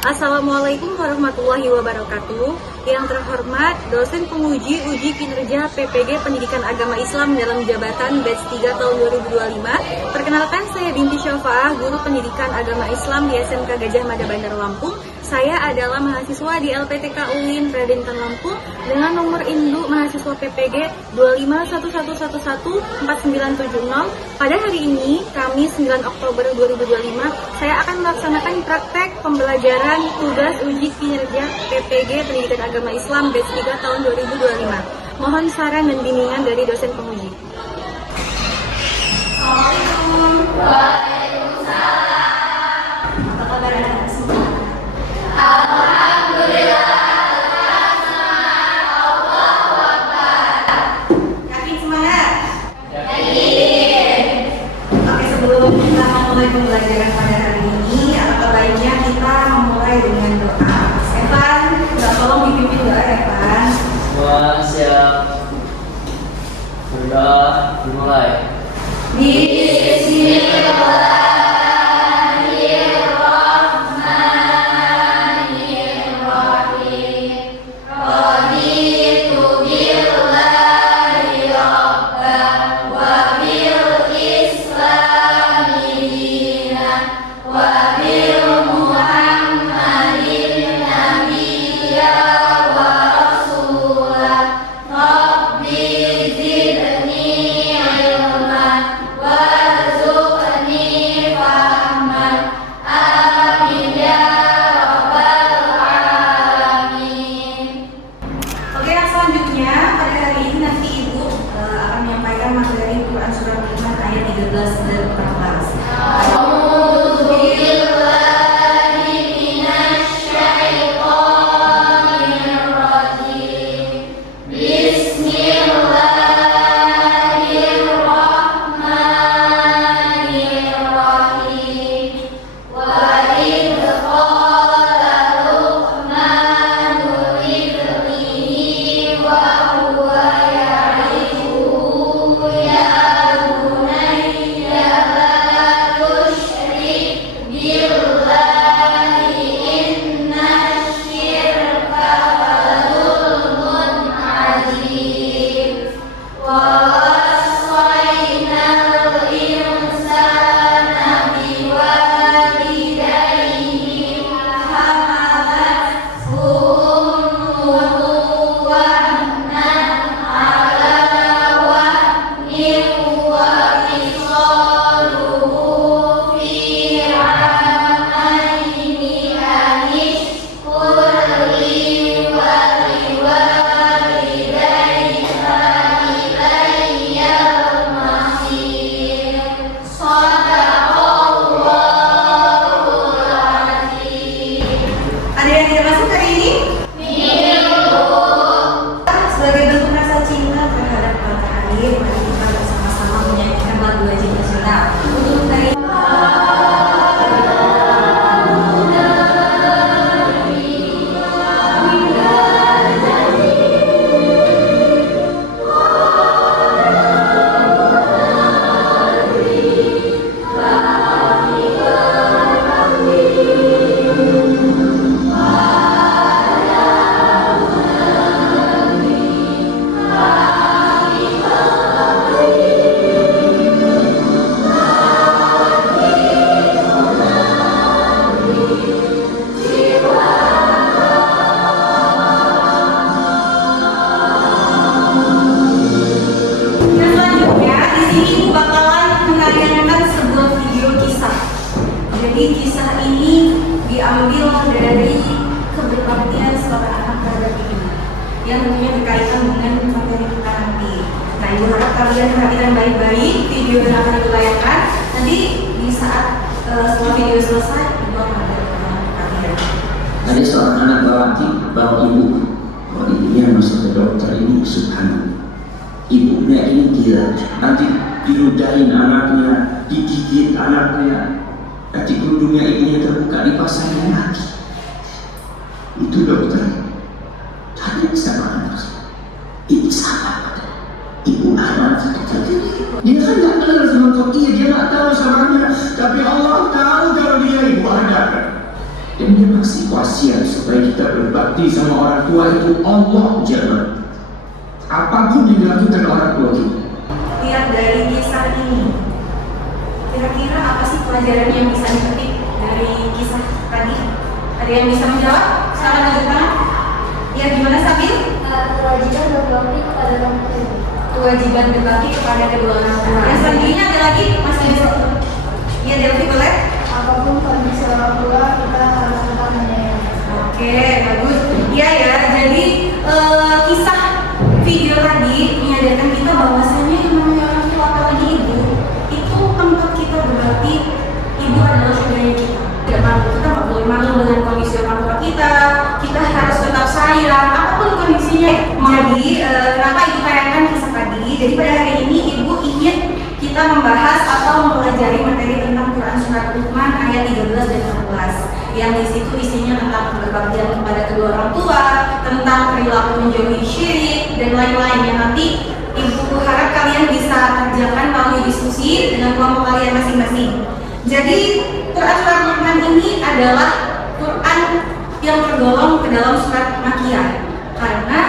Assalamualaikum warahmatullahi wabarakatuh. Yang terhormat dosen penguji uji kinerja PPG Pendidikan Agama Islam dalam jabatan batch 3 tahun 2025. Perkenalkan, saya Binti Syafa'ah, guru pendidikan agama Islam di SMK Gajah Mada Bandar Lampung. Saya adalah mahasiswa di LPTK UIN Raden Tan Lampung dengan nomor induk mahasiswa PPG 2511114970. Pada hari ini, Kamis 9 Oktober 2025, saya akan melaksanakan praktek pembelajaran tugas uji kinerja PPG Pendidikan Agama Islam batch 3 tahun 2025. Mohon saran dan bimbingan dari dosen penguji. Assalamualaikum. Waalaikumsalam. Apa kabar anak semua? Alhamdulillah. Allahu Akbar. Yakin semangat? Yakin. Oke, sebelum kita memulai pembelajaran pada hari ini, alangkah baiknya kita memulai dengan doa. Evan, tolong dipimpin doa, Evan. Semua siap. Berdoa dimulai. Bismillahirrahmanirrahim. Raditu billahi rabban wa bil islami dinan wa bil muhammadin nabiyya wa rasulah. Rabbi zidni ilman warzuqni fahman. Amin ya rabbal alamin. Oke, yang selanjutnya pada hari ini nanti Ibu akan menyampaikan materi Quran Surah Al-Iman ayat 13 dan 14. A'udzu billahi minasy syaithanir rajim. Bismillahirrahmanirrahim. Wa idh qala Luqmanu libnihi wa huwa ya'iduhu ya bunayya la tusyrik billahi innash syirka la-dzulmun 'adzim. Wa wassayna al-insana biwalidayhi hamalathu ummuhu wahnan 'ala wahnin wa fisaluhu fi 'amaini an ishkur li wa liwalidayka ilayyal masir. Shadaqallahul azim. Ada yang tidak masuk hari ini? Sebagai bentuk rasa cinta terhadap tanah air, mari kita bersama-sama menyanyikan lagu wajib nasional. Untuk hari ini. Yang selanjutnya di sini Ibu bakalan menayangkan sebuah video kisah. Jadi kisah ini diambil dari keberbaktian seorang anak terhadap ibu yang tentunya berkaitan dengan materi kita nanti. Nah, Ibu harap kalian perhatikan baik-baik video yang akan Ibu tayangkan. Nanti di saat setelah video selesai, Ibu akan ada perhatian. Ada seorang anak bawa ibu, ibunya masuk ke dokter ini, subhanallah. Ibunya ini gila, nanti diludahin anaknya, digigit anaknya, nanti kerudungnya ibunya terbuka, dipasangin lagi. Itu dokter tanya sama anak, ini salah pada ibu anak itu. Dia kan nggak kenal sama Kokia, dia nggak tahu samanya, tapi Allah tahu kalau dia ibu anak. Dan dia masih wasiat supaya kita berbakti sama orang tua itu Allah jaga. Apapun yang dilakukan orang tua kita. Lihat dari kisah ini, kira-kira apa sih pelajaran yang bisa dipetik dari kisah tadi? Ada yang bisa menjawab? Silakan angkat tangan. Ya, gimana Sabil? Kewajiban berbakti kepada orang tua. Kewajiban berbakti kepada kedua orang tua. Yang selanjutnya ada lagi, masih bisa. Iya, Delvi boleh? Apapun kondisi orang tua, kita harus tetap menyayangi. Oke, bagus. Iya ya, jadi kisah video tadi menyadarkan kita bahwasanya yang namanya orang tua apalagi ibu itu tempat kita berbakti. Ibu adalah saudaranya kita. Tidak malu, kita nggak boleh malu dengan kondisi orang tua kita. Kita harus tetap sayang, apapun kondisinya. Jadi, kenapa ibu kayakkan kisah tadi? Jadi pada hari ini ibu ingin kita membahas atau mempelajari materi tentang Quran Surat Luqman ayat 13 dan 14 yang di situ isinya tentang berbaktian kepada kedua orang tua, tentang perilaku menjauhi syirik dan lain-lain yang nanti ibu harap kalian bisa kerjakan melalui diskusi dengan kelompok kalian masing-masing. Jadi Quran Surat Luqman ini adalah Quran yang tergolong ke dalam surat Makkiyah karena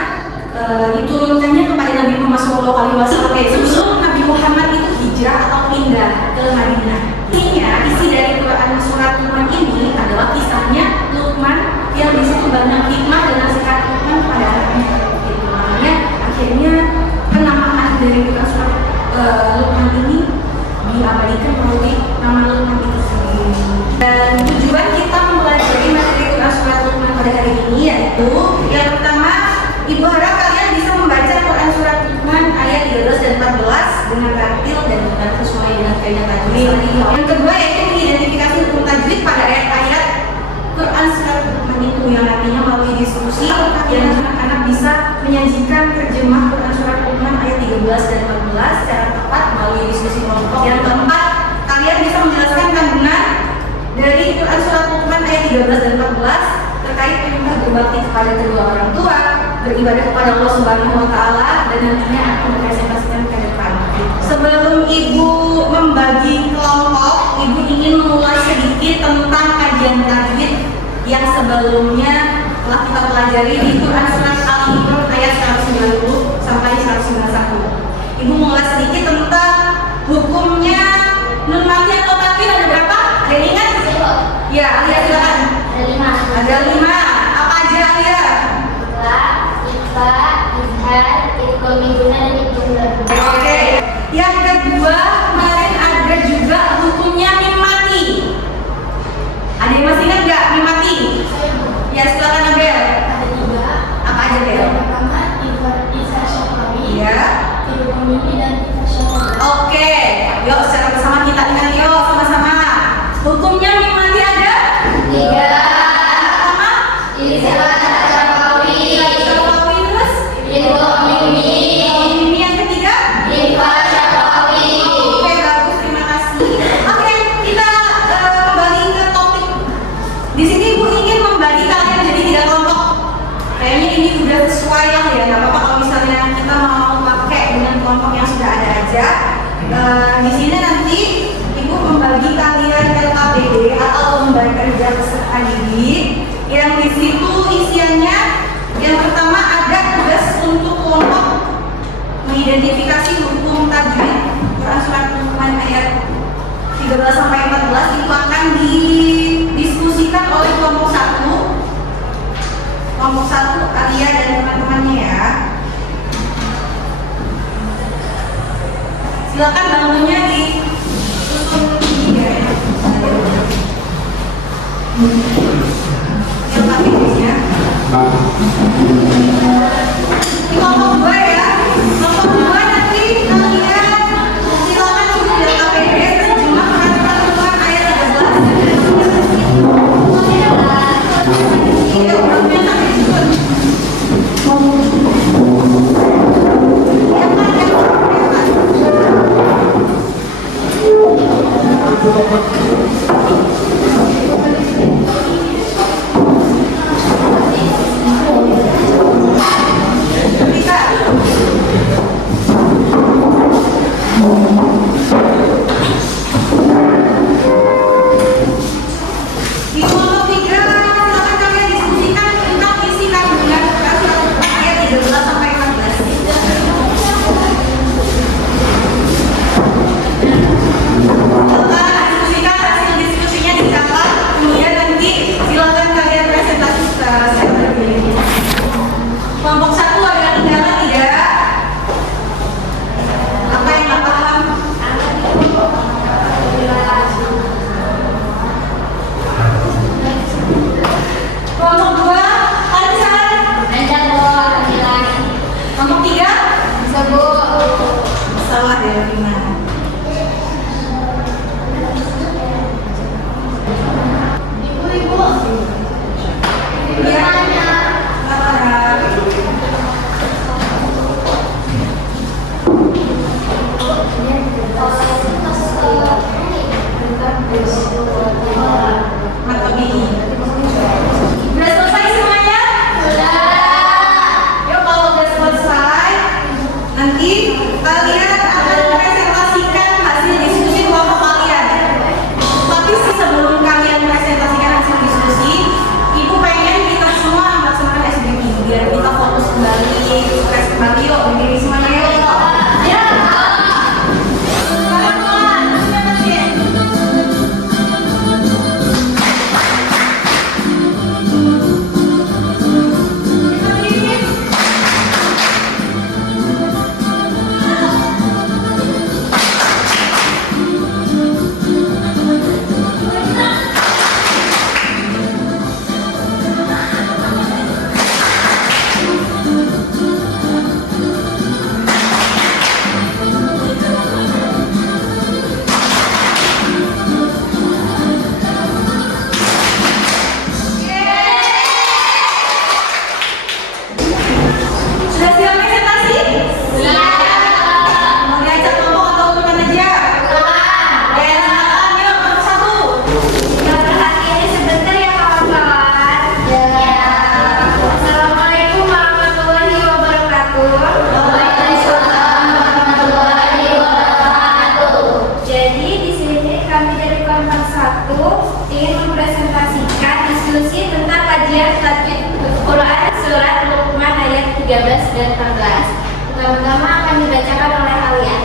diturunkannya kepada Nabi Muhammad SAW sebelum Nabi Muhammad itu hijrah atau pindah ke Madinah. Intinya isi dari Quran Surat Luqman ini adalah kisahnya Luqman yang di situ banyak hikmah dan nasihat Luqman kepada anaknya. Gitu. Makanya akhirnya penamaan dari Quran Surat Luqman ini diabadikan melalui nama Luqman itu sendiri. Dan tujuan kita mempelajari materi Quran Surat Luqman pada hari ini yaitu yang pertama, ibu harap kalian bisa membaca Quran Surat Luqman ayat 13 dan 14 dengan tartil dan dengan sesuai dengan kaidah tajwid. Yang kedua yaitu mengidentifikasi hukum tajwid pada ayat-ayat Quran Surat Luqman itu yang nantinya melalui diskusi yang anak-anak bisa menyajikan terjemah Quran Surat Luqman ayat 13 dan 14 secara tepat melalui diskusi kelompok. Yang keempat, kalian bisa menjelaskan kandungan dari Quran Surat Luqman ayat 13 dan 14 terkait perintah berbakti kepada kedua orang tua, beribadah kepada Allah Subhanahu wa taala dan nantinya akan dipresentasikan ke depan. Sebelum ibu membagi kelompok, ibu ingin mengulas sedikit tentang kajian tajwid yang sebelumnya telah kita pelajari di Quran Surat Al-Imran ayat 190 sampai 191. Ibu mengulas sedikit tentang hukumnya nun mati atau tanwin ada berapa? Ada yang ingat? Ya, Alia silakan. Ada 5. Ada 5. Apa aja Alia? Izhar, idgham mingguna dan idgham baru. Oke. Yang kedua, kemarin ada juga hukumnya mim mati. Ada yang masih ingat nggak mim mati? Ya, silakan Abel. Ada 3. Apa aja Bel? Yang pertama, izhar syafawi. Iya. Idgham mimpi dan idgham syafawi. Oke. Yuk secara bersama kita ingat yuk sama-sama. Hukumnya mim mati ada? 3. Pertama, Izhar syafawi. Syafawi terus. Idgham mimpi. Ini yang ketiga. Idgham syafawi. Oke, bagus, terima kasih. Oke, kita kembali ke topik. Di sini ibu ingin membagi kalian menjadi 3 kelompok. Kayaknya ini udah sesuai lah ya, nggak apa-apa kalau misalnya kita mau pakai dengan kelompok yang sudah ada aja. Di sini nanti ibu membagi kalian LKPD atau lembaga kerja peserta didik yang di situ isiannya yang pertama ada tugas untuk kelompok mengidentifikasi hukum tajwid Quran Surat Luqman ayat 13 sampai 14 itu akan didiskusikan oleh kelompok 1. Kelompok 1 Alia dan teman-temannya ya. Silakan bangunnya di susun 3 ya. Yang ya. Di kelompok 2 ya. Kelompok 2 nanti kalian silakan susun LKPD terjemah peraturan Tuhan ayat 13. Iya, grupnya nanti disusun. Di kelompok 3 silakan kalian Matobi'i. Udah selesai semuanya? Sudah. Yuk kalau udah selesai, nanti kalian akan presentasikan hasil diskusi kelompok kalian. Tapi sebelum kalian presentasikan hasil diskusi, Ibu pengen kita semua melaksanakan SBQ biar kita fokus kembali, sukses kembali. Yuk, berdiri semuanya yuk. Ya. Pelan-pelan, presentasi. Sudah siap presentasi? Siap. Mau diajak kelompok atau bukan aja? Bukan. Silakan, yuk kelompok 1. Yang terakhir sebentar ya kawan-kawan. Ya. Assalamualaikum warahmatullahi wabarakatuh. Waalaikumsalam warahmatullahi wabarakatuh. Jadi di sini kami dari kelompok 1 ingin mempresentasikan diskusi tentang kajian Quran surat Luqman ayat 13 dan 14. Pertama-tama akan dibacakan oleh kalian.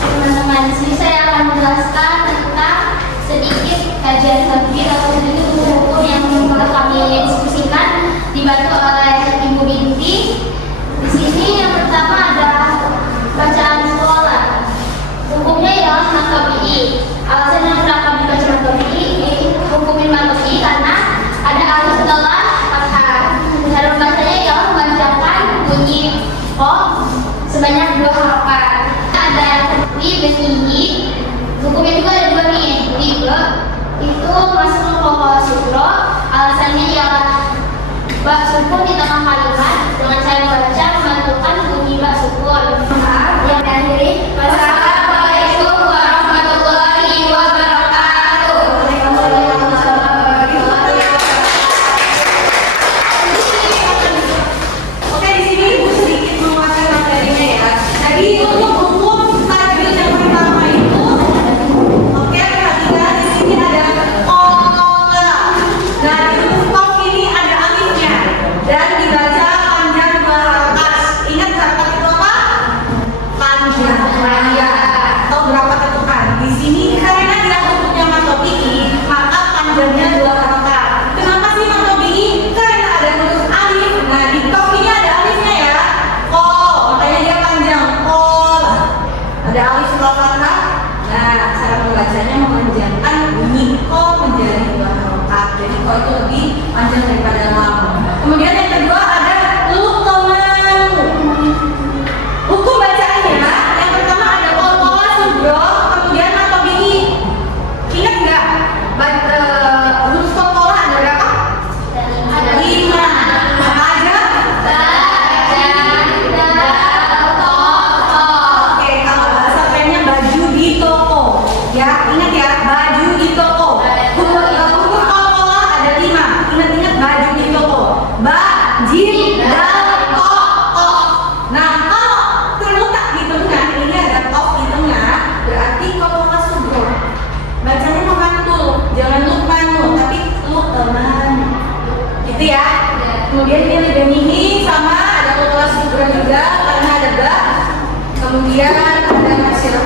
Teman-teman, di sini saya akan menjelaskan tentang sedikit kajian tafsir atau sedikit hukum yang kami diskusikan dibantu oleh Ibu Binti. Di sini yang pertama ada bacaan sekolah. Hukumnya ialah matobi'i. Alasan yang kenapa dibaca matobi'i, hukumin matobi'i karena ada alif setelah fathah. Cara membacanya ialah membacakan bunyi qaf sebanyak 2 harokat. Ada yang seperti benihi, hukumnya juga ada 2 nih. Tiga itu masuk ke pokok sutro. Alasannya ialah bak sukun di tengah kalimat dengan cara membaca memantulkan bunyi bak sukun. Yang terakhir, wassalamualaikum warahmatullahi wabarakatuh. Oke, di sini Ibu sedikit menguasai materinya ya. Jadi untuk hukum tajwid yang pertama itu, oke perhatikan di sini ada qala. Nah di huruf qaf ini ada alifnya dan dibaca panjang 2 harokat. Ingat harokat itu apa? Panjang. Ya. Atau berapa ketukan? Di sini karena dia hukumnya matobi'i, maka panjangnya 2 harokat. Kenapa sih matobi'i? Karena ada huruf alif. Nah di qaf ini ada alifnya ya. Qol, makanya dia panjang. Qol. Ada alif setelah fathah. Nah cara membacanya memanjangkan bunyi qol menjadi 2 harokat. Jadi qol itu lebih panjang daripada lam. Kemudian yang kedua ada luqman. Hukum bacaannya yang pertama ada qol sudro, kemudian matobi'i. Ingat nggak? Huruf qol ada berapa? Ada 5. Apa aja? Oke, kalau bahasa kerennya baju di toko. Ya, ingat ya, baju di toko. Huruf qol ada 5. Ingat-ingat baju di toko. Ba, jim, dal, ko, kof. Nah, kalau terletak di tengah, ini ada kof di tengah, berarti qol sudro. Bacanya memantul, jangan luqman, tapi luqman. Gitu ya. Kemudian ini ada benihi sama ada qol sudro juga karena ada ba. Kemudian ada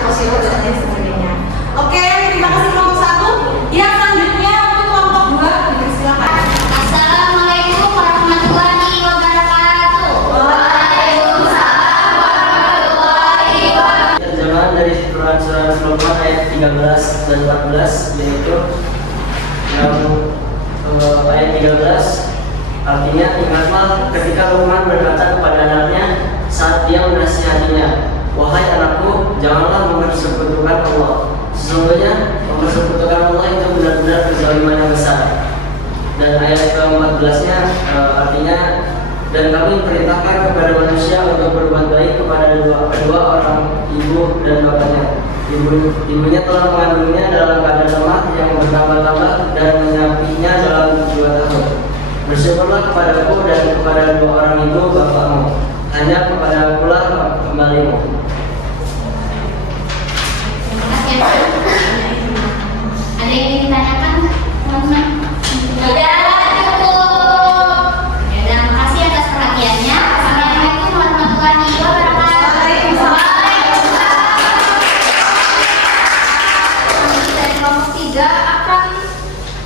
kosiro dan lain sebagainya. Oke, terima kasih kelompok 1. Yang selanjutnya untuk kelompok 2, silakan. Assalamualaikum warahmatullahi wabarakatuh. Waalaikumsalam warahmatullahi wabarakatuh. Terjemahan dari surat Luqman ayat 13 dan 14 yaitu yang ayat 13 artinya ingatlah ketika Luqman berkata kepada anaknya saat dia menasihatinya, wahai anakku, janganlah mempersekutukan Allah. Sesungguhnya mempersekutukan Allah itu benar-benar kezaliman yang besar. Dan ayat ke-14-nya artinya Dan kami perintahkan kepada manusia untuk berbuat baik kepada kedua orang ibu dan bapaknya. Ibunya telah mengandungnya dalam keadaan lemah yang bertambah-tambah dan menyapinya dalam 2 tahun. Bersyukurlah kepadaku dan kepada dua orang ibu bapakmu. Hanya kepada akulah kembalimu. Ada yang ingin ditanyakan, teman-teman? Tidak, cukup. Ya, dan makasih atas perhatiannya. Assalamualaikum warahmatullahi wabarakatuh. Kami dari kelompok 3 akan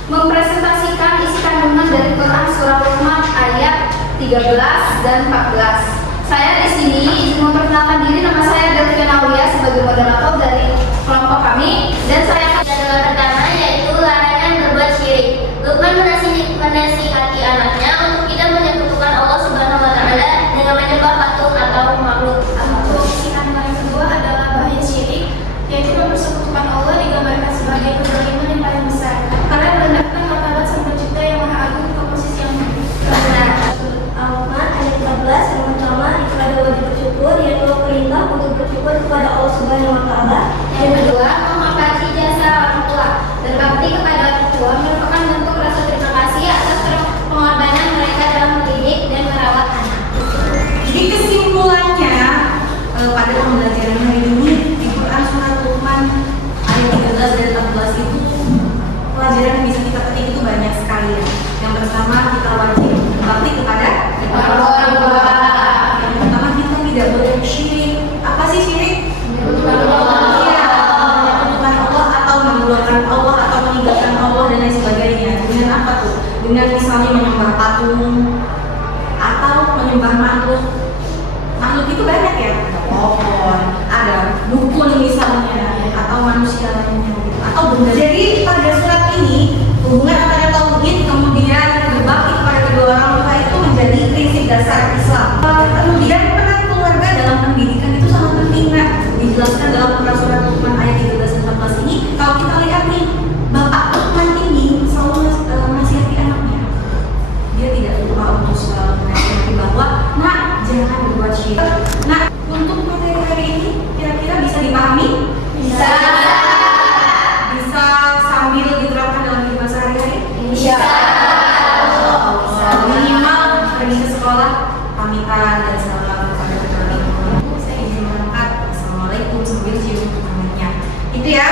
mempresentasikan isi kandungan dari Quran surah Luqman ayat 13 dan 14. Saya di sini izin memperkenalkan diri, nama saya Delvina Aulia sebagai moderator dari kelompok kami, dan saya Yang pertama yaitu larangan berbuat syirik. Luqman menasihati anaknya untuk tidak menyekutukan Allah Subhanahu wa taala dengan menyembah patung atau makhluk. Untuk isi kandungan yang kedua adalah bahaya syirik, yaitu mempersekutukan Allah digambarkan sebagai kezaliman yang paling besar karena merendahkan martabat Sang Pencipta yang Maha Agung ke posisi yang rendah. Al-Quran ayat 14 yang pertama itu ada wajib bersyukur, yang kedua perintah untuk bersyukur kepada Allah Subhanahu wa taala. Yang kedua, menghormati jasa orang tua. Berbakti kepada orang tua merupakan bentuk rasa terima kasih atas pengorbanan mereka dalam mendidik dan merawat anak. Jadi kesimpulannya pada pembelajaran hari ini di Quran surah Luqman ayat 13 dan 14 itu pelajaran yang bisa kita petik itu banyak sekali ya. Yang pertama kita wajib berbakti kepada orang tua. Yang pertama kita tidak boleh syirik. Apa sih syirik? Iya, menyekutukan Allah atau menduakan Allah atau meninggalkan Allah dan lain sebagainya. Dengan apa tuh? Dengan misalnya menyembah patung atau menyembah makhluk. Makhluk itu banyak ya, ada pohon, ada dukun misalnya, atau manusia lainnya gitu, atau benda. Jadi pada surat ini hubungan antara tauhid kemudian berbakti kepada kedua orang tua itu menjadi prinsip dasar Islam. Kemudian peran keluarga dalam pendidikan itu sangat penting, nah dijelaskan dalam Quran surat Luqman ayat 13 dan 14 ini. Kalau kita lihat nih, Bapak Luqman ini selalu nasihati anaknya. Dia tidak lupa untuk selalu menasihati bahwa nak jangan berbuat syirik. Nah, untuk materi hari ini kira-kira bisa dipahami? Bisa. Bisa sambil diterapkan dalam kehidupan sehari-hari? Bisa. Minimal pergi ke sekolah, pamitan dan salam kepada kedua orang tua. Saya izin berangkat. Assalamualaikum sambil cium tangannya. Itu ya.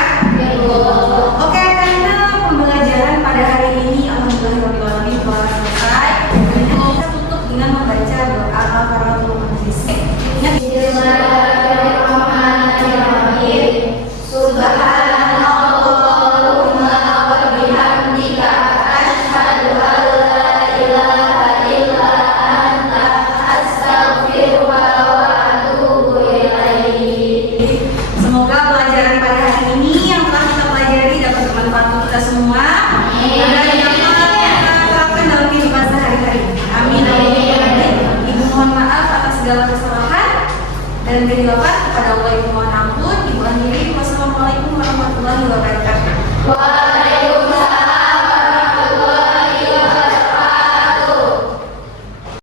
Oke, karena pembelajaran pada hari ini alhamdulillahirobbilalamin telah selesai. Kita tutup dengan membaca doa Al-Fatihah. Bismillahirrahmanirrahim. Subhanallahumma wa bihamdika asyhadu an la ilaha illa anta astaghfiruka wa atubu ilaik. Semoga pelajaran pada hari ini yang telah kita pelajari dapat bermanfaat untuk kita semua dan dapat kita terapkan dalam kehidupan sehari-hari. Amin. Ibu mohon maaf atas segala kesalahan dan kehilapan kepada Allah.